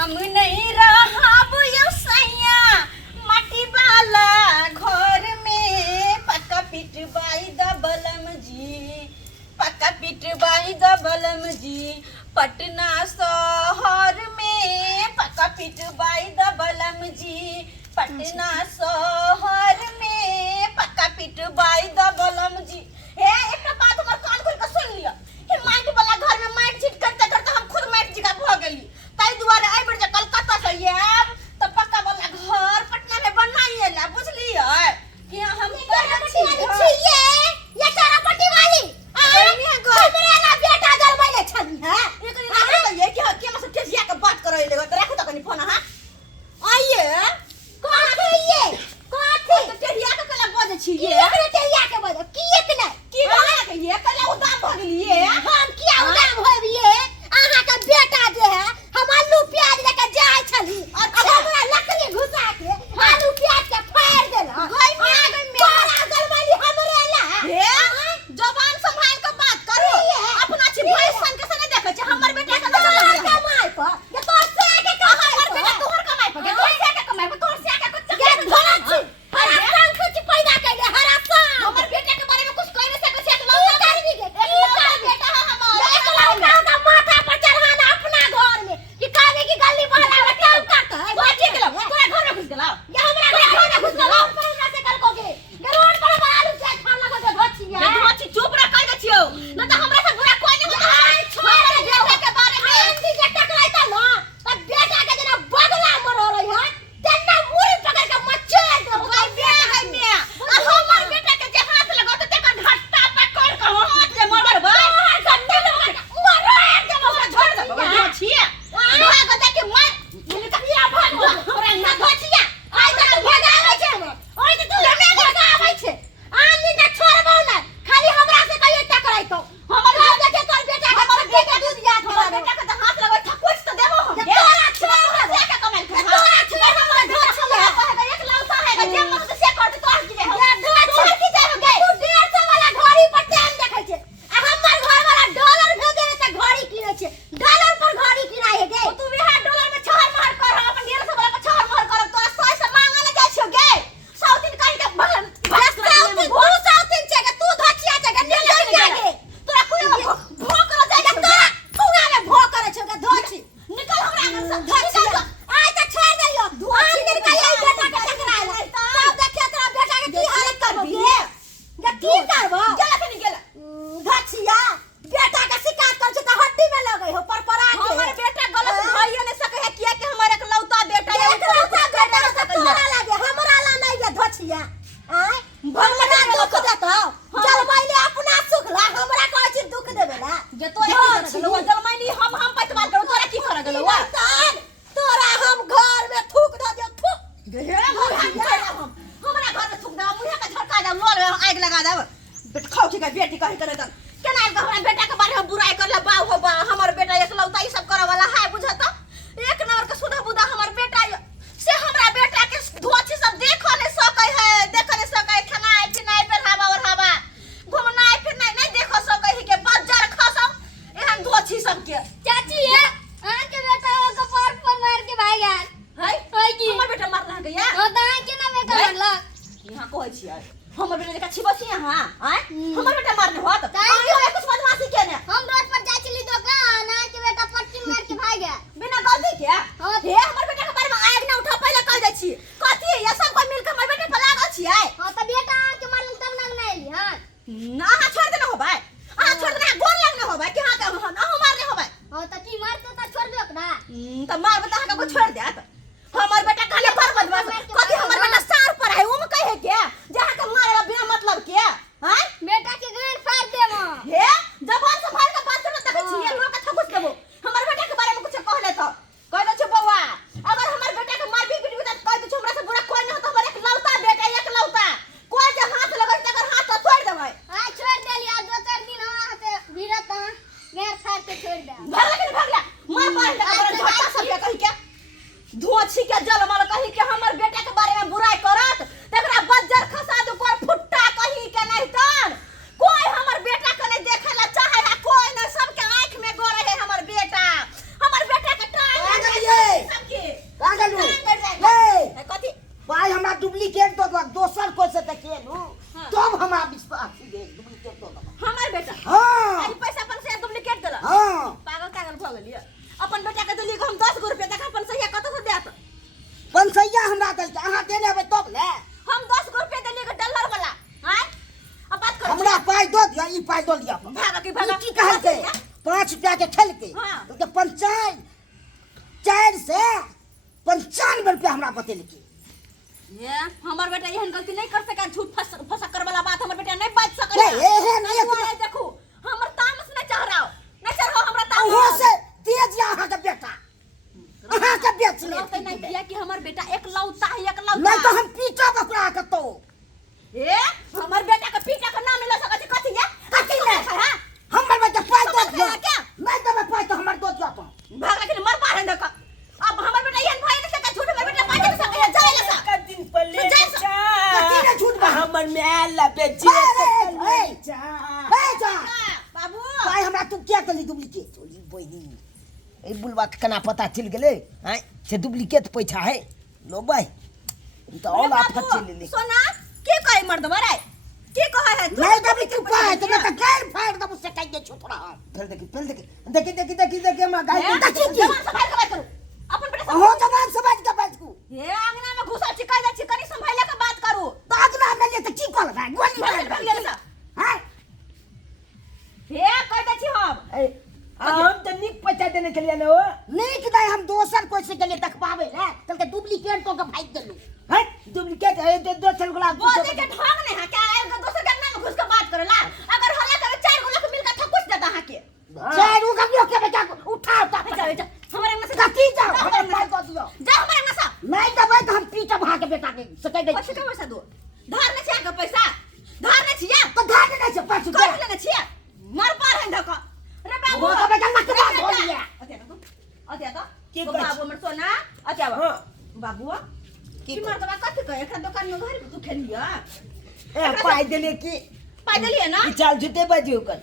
हम नहीं रहब सैया माटी वाला घर में पक्का पिटवाई द बलम जी, पक्का पिटवाई द बलम जी, पटना शहर में पक्का पिटवाई द बलम जी, पटना शहर में पक्का पिटवाई द बलम जी। हे एक बात हमर कान खोल के सुन लिया, हे माइट वाला घर में माइट चीट करते करते हम खुद माइट जी का भ गेली, ताई दुआरे आई बेर जे कलकत्ता से आब त पक्का वाला घर पटना में बनाइए ला, बुझलिए कि हम छिए ये चारापट्टी वाली नहीं गो मेरे ना बेटा जलबैले छनी है ये कि के मसे ठेसिया के बात करे ले त राखो त कनी फोन। हां आइए काथे तो ठेसिया के कला बजे छी ये ये टेरिया के बजे किए के नहीं की बना के ये कला उदाम भ गेलिए। हम किया उदाम होबिए आहा का बेटा जे है हम आलू प्याज लेके जाय छली अच्छा। हमरा लकड़ी घुसा के आलू प्याज के फाड़ देला गई में तोरा जलबैली हमरे ला हे जवान संभाल के बात करो, अपना छी भाई सन के सने देखे छ हमर बेटा के तोर कमाई पर ये तोर से के कमाई हमर बेटा पर तोहर कमाई पर तोहर से के कमाई पर तोहर से के कुछ ये धोना छी हरासान कुछ पैदा कैले हरासान हमर बेटा के बारे में कुछ कह नहीं सके छ। लौटा करबी के बेटा है हमर एक लौटा का माथा पर चढ़ाना अपना घर में कि काले की गली वाला में काम करता है तोरा ठीक गेलो, तोरा घर में घुस गेलो, ये हमरा घर में घुस गलो हमरा से कल कोगे ये रोड पर आलू प्याज खाना लगा के धोछिया ये धोची चुप रह कह छियो न त हमरा से बुरा कोई नहीं होता। छोड़ बेटा के बारे में हिंदी के टकराइता ना त बेटा के जना बगला मरो रही है तेना मुड़ी पकड़ के मचेड़ दे ओकर बेटा है मिया हमर बेटा के जे हाथ लगाओ त तेकर घट्टा पकड़ के हाथ जे मरबा गंदा मरो एक जब ओकरा छोड़ दे धोछिया भाग दे के मार निकलिया भाग हमरा ना धोछिया आइ त भगावे छै ओइ त तू लगे भगावे छै आनी ना छोड़बौ ना खाली हमरा से कहियो टकराइतो हमर देखे तोर बेटा के हमर बेटा दूध याद हो हमर बेटा के त हाथ लगाओ त कुछ त देबो हम तोरा छोड़ से के कमाई कर तोरा छोड़ हमर धोछिया एक लौटा है जे मन से कर दे तोर की जे ये धोछिया की जाय तू 150 वाला घड़ी पर टाइम देखै छै आ हमर घर वाला डॉलर भेजे त घड़ी किनै छै डॉलर पर घड़ी किनाय है गे तू भी हाथ डॉलर में छहर मार कर हम अपन 150 वाला पे छहर मार कर तोरा 100 से मांगा न जाय छियो गे 100 दिन कहि के भगन साउथिन छै के तू धोछिया छै के ले ले गे तोरा कोई भो कर जाय के तोरा कुआ में भो करे छै के धोछी निकल हमरा अंगन से धोछी आइ त छोड़ देलियो धोछी दिन के यही बेटा के टकराइला तब देखिए तोरा बेटा के की हालत करबी गे की करबो गेला के नहीं गेला धोछिया बेटा के शिकायत कर छै त हड्डी में लगै हो परपरा के हमर बेटा गलत भइए नहीं सके है किया कि हमर एकलौता बेटा है एकलौता बेटा से तोरा लागे हमरा ला नहीं गे धोछिया आय भगवान दुख देतो जलबैले अपना सुख ला हमरा कहै छी दुख देबेला जे तोरा की कर गेलो जलमैनी हम पैतबार करो तोरा की कर गेलो तोरा हम घर में थूक द दियो थूक हे हमरा घर में थूक दे मुंह के झटका दे लोल आग लगा दे बेट खाओ ठीक है बेटी कहि करे त केना हमरा बेटा के बारे में बुराई करला बाऊ हो बा हमर बेटा एकलौता ई सब करे वाला है बुझत एक नंबर के सुधा बुधा हमर बेटा से हमरा बेटा के धोछी सब देखो नहीं सकै है देखो नहीं सकै खाना पिनाई पहनावा ओढ़ावा घूमनाई फिरनाई नहीं देखो सकै है के बाजार खसो एहन धोछी सब के चाची है आके बेटा को कपार पर मार के भाग गया है है की हमर बेटा मारला गया ओ दाई के ना बेटा मारला यहाँ कहै छियै हमर बेटा देखा छिबसी यहाँ आय हमर बेटा मारने होत आइ हो कुछ बदमाशी केने हम रोड पर जाय छली दुकान आके बेटा पट्टी मार के भाग गया बिना गलती के हां हे हमर बेटा के बारे में आग ना उठा पहले कह जाय छी कथि ये सब कोई मिल के हमर बेटा पर लागल छियै हां त बेटा के मारल तब ना नहीं एली हां ना हां छोड़ देना होबै हां छोड़ देना गोर लगने होबै कि हां के ना मारने होबै हां त की मारते त छोड़ दे ओकरा त मार बता का को छोड़ दे हमर बेटा काले पर बदमाश कथि हमर बेटा सार पर है उम कहे के जहां के मारे बिना मतलब के हैं बेटा के गांड फाड़ देबो हे जबान संभाल के बात करो देखै छी लोग के ठकुस देबो हमर बेटा के बारे में कुछ कहले त कह दे छ बौआ अगर हमर बेटा के मार भी पीट त कह दे छ हमरा से बुरा कोई नहीं हो त हमर एकलौता बेटा एकलौता कोई जे हाथ लगै तकर हाथ तो तोड़ देबै हां छोड़ देली आ 2-4 दिन हमरा से भिड़त गैर फाड़ के छोड़ दे भागला मार मार के बड़ा झटका सब के कहि के धोछी के जल मार कहि के हमर बेटा के बारे में बुराई करत तकरा बज्जर खसा दू कर फुट्टा कहि के नहीं तन कोई हमर बेटा के नहीं देखेला चाहे है कोई नहीं सबके आंख में गोरे है हमर बेटा के टांग हम 10 रुपया तक अपन सही कत से देत पंसैया हमरा दल के अहाँ देने हबै तब ने हम 10 रुपया देली के डॉलर वाला हैं अब बात कर हमरा पाई दो दिया ई पाई दो लिया भागा की भागा की कहल के 5 रुपया के खेल के हाँ। तो 4 से 95 रुपया हमरा बतेल के ये हमर बेटा एहन गलती नहीं कर सके झूठ फसकर वाला बात हमर बेटा नहीं बाज ए सके ए नहीं नहीं देखो हमर तामस नहीं चढ़ाओ नहीं चढ़ाओ हमरा तामस ओहो से तेज या अहाँ के बेटा अहाँ के बेच ले लौटे नहीं दिया कि हमर बेटा एकलौता है एकलौता नहीं तो हम पीटा बकरा के तो ए हमर बेटा के पीटा के नाम ले सकत कथि है कथि ने हां हमर बेटा पाई दो समझ गया क्या? नहीं तो मैं पाई तो हमर दो दिया तो भागा के मर पारे देख अब हमर बेटा एहन भय नहीं सके झूठ हमर बेटा पाजे नहीं सके जाए ले सा दिन पहले कथि ने झूठ बा हमर में ला बेची ए जा बाबू पाई हमरा तू क्या कर ली डुप्लीकेट चोली बोइनी ए बुलवा के कना पता चल गेले हैं से डुप्लीकेट पैसा है लो भाई तो ऑल आफत चल ले सोना के कहे मर्द मरे के कहे है नहीं दबी तू पाए तो मैं तो गैर फाड़ दब उससे कह दे छोटरा फिर देखी मैं गाय देखी जवान संभाल के बात करू अपन बेटा हो जवान समझ के बात को ये आंगना में घुसा चिकाई जा चिकनी संभाले के बात करू तो अगला में ले तो की कर रहा गोली मार ले सा हां हे कह दे छी हम हम तो निक पैसा देने के लिए ना हो नीक नहीं हम दोसर कोई से गले तकबावे ना कल के डुप्लीकेट तो के भाई देलू है डुप्लीकेट है दो चल गुलाब बोले के ढंग नहीं है क्या एक दूसरे के नाम घुस के बात करेला अगर हल्ला करे 4 गो लोग मिलकर ठकुस देता हां के चारू का लोग के बेटा उठा जा हमारे अंगना से कथी जाओ हमारे मार को दियो जा हमारे अंगना से नहीं दबाई तो हम पीटा भा के बेटा के सकै दे पैसा कहाँ से दो धार न छिया के पैसा धार न छिया तो धार नहीं से पाछू दे कौन लेने छिया मर पार है धक रे बाबू वो तो बेटा मत बात हो लिया अते तो की तो कहै बाबू हमर सोना अते हां बाबू की मर दबा कथि कहे एखन दुकान में घर तू खेलिया ए पाई देले की पैदल है ना ई चाल जुते बजी ओकर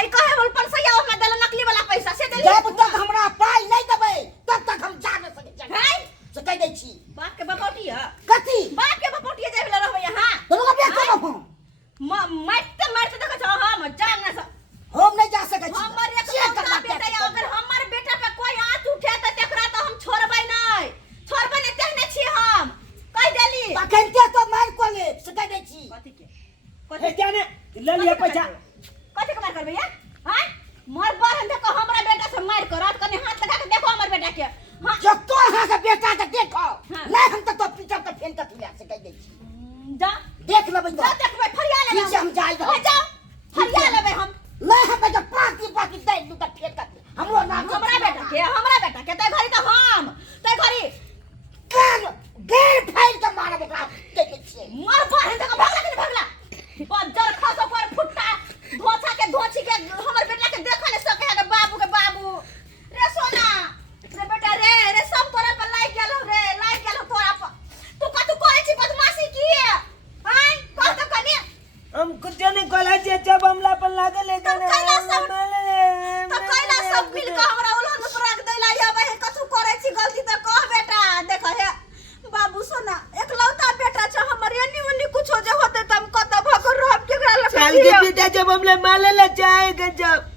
आई कहे बोल पर सही में दल नकली वाला पैसा से दे जब तक हमरा पाई नहीं दबे तब तक हम जा न सके है सकै दे छी बाप के बपोटी है कथी बाप के बपोटी जाय वाला रहबे यहां तो लोग बेच दो हम मरते देख छ हम जान ना हम नहीं जा सकै छी हमर एक बेटा या अगर हमर बेटा पे कोई आंच उठे त तेकरा त हम छोड़बै नहीं तेहने छी हम कह देली अखन के तो मार को ले सकै दे छी कथि के ए जाने ले लिया पैसा कथि के मार करबै या हां मर बार हम देखो हमरा बेटा से मार करत कने हाथ लगा के देखो हमर बेटा के हां जब तो अहाँ के बेटा के देखो हाँ। नहीं हम तो पीछे तो फेन के तुला सकै दे छी जा देख लेबै जा देखबै फरिया लेबै ठीक है, हम जाई हां जा फरिया लेबै हम नहीं हम तो पाकी दे दू तो फेन के हमरो नाम हमरा बेटा के तै घरी त हम तै घरी गैर फाइल के मारब ओकरा के छी मर बार हम देखो भागला बजर खसो पर फुट्टा धोछा के धोछी के हमर बेटा के देख ले सके है बाबू के बाबू रे सोना रे बेटा रे सब तोरा पर लाग गेल तोरा पर तू कतु करे छी बदमाशी की है हां कह तो कने हम कुछ नहीं कहला जे जब हमला पर लागल है तो कैला सब मिल के हमरा उलहन पर रख दैला या बे कतु करे छी गलती त कह बेटा देख हे बाबू सोना एकलौता बेटा छ हमर एनी ओनी कुछो जे होते त हम कत भगर रहब केकरा लग चाल के बेटा जब हमला माले ला जाएगा जब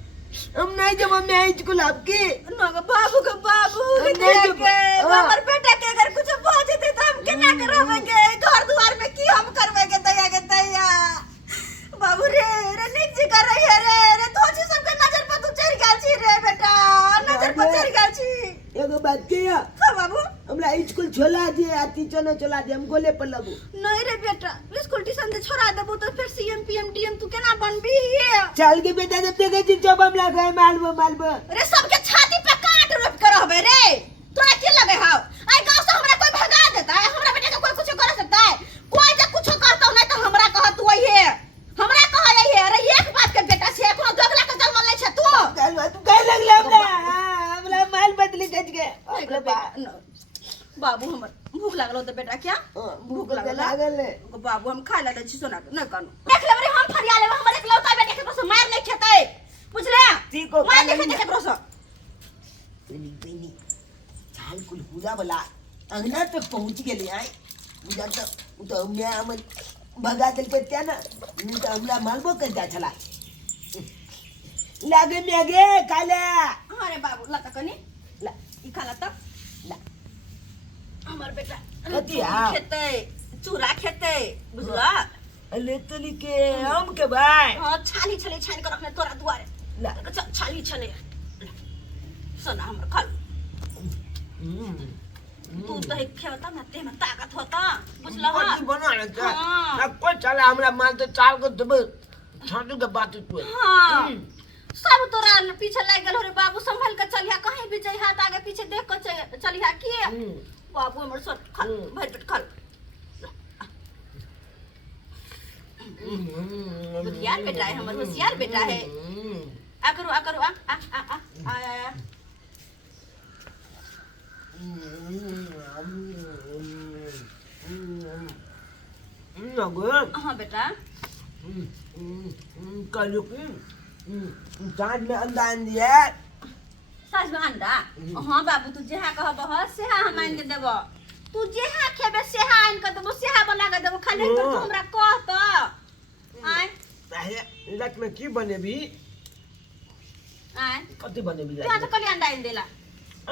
हम नहीं जब हम आई गुलाब की नग बाबू के बाबू के नहीं जो- के हाँ। हमर बेटा के अगर कुछ हो जेते त हम केना करबेगे घर द्वार में की हम करबेगे दया बाबू रे निक जी कर रही है रे तो छी सबके नजर पर तू चढ़ गेल छी रे बेटा नजर पर चढ़ गेल छी एगो बात किया हां बाबू हमरा स्कूल छोला दिए आती चनो चला दे हम गोले पर लगू नहीं रे बेटा स्कूल ट्यूशन से छोड़ा देबो तो फिर सीएम पीएम डीएम तू केना बनबी चाल के बेटा जब देखे छी जब हमला गए मालबो रे सबके छाती पे काट रोप कर रहबे रे तोरा की लगे हाउ आई गांव से हमरा कोई भगा देता है हमरा बेटा के कोई कुछ कर सकता है कोई जे कुछ करता नहीं तो हमरा कह तू ये हमरा कह ये अरे एक बात के बेटा छे कोनो दोगला के जन्म ले छे तू तू कह लगले हमरा माल बदली कट के बाबू हमर भूख लागलो तो बेटा क्या भूख लागल है बाबू हम खा लेते छी सोना न कानू देख ले रे हम फरिया लेबे हमर एकलौता बेटा के तो मार नहीं खेतै बुझले ठीक हो मार नहीं खेतै केकरो से बेनी चाल कुल पूरा वाला अंगना तक पहुंच गेले आई बुझा तो मैं हमन भगा दिल के त्या ना नहीं तो हमला मालबो कर जा छला लागे में आगे काले अरे बाबू लता कनी ई खाला तब ला हमर बेटा कथी चूड़ी आ? खेते चूड़ा खेते बुझला ले तनी के आम के भाई हाँ छाली छले छान के रखने तोरा दुआरे ला छाली छले सोना हमर खा दूध दही खेवता ना ते में ताकत होता बुझला बड़ी बना ले का हाँ। ना कोई चला हमरा माल तो चाल को दब छाटू के बात तू हाँ सब तोरा पीछे लग गेल रे बाबू संभल के चलिया कहीं भी जई हाथ आगे पीछे देख के चलिया की बाबू हमर सर खा भर पेट खा होशियार बेटा है हमर होशियार बेटा है आ करो आ करो आ हाँ बेटा कलू की चाट में अंडा आन दिया सास में अंडा हाँ बाबू तू जेहा कहब ह सेहा हम आन के देब तू जेहा खेबे सेहा आन के देबो सेहा बना के देबो खाली तो तू हमरा कह त आय पहले रात में की बनेबी आय कति बनेबी तू आज कली अंडा आन देला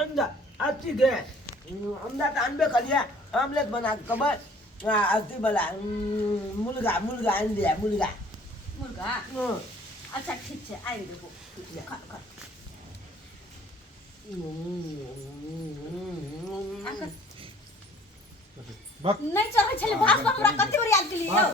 अंडा अच्छी दे अंडा तो अनबे करिया ऑमलेट बना के कब अति बला मुर्गा मुर्गा आन दिया मुर्गा मुर्गा अच्छा ठीक छे आन देबो खा खा नहीं चढ़े छले भास हमरा कते बड़ी आल के लिए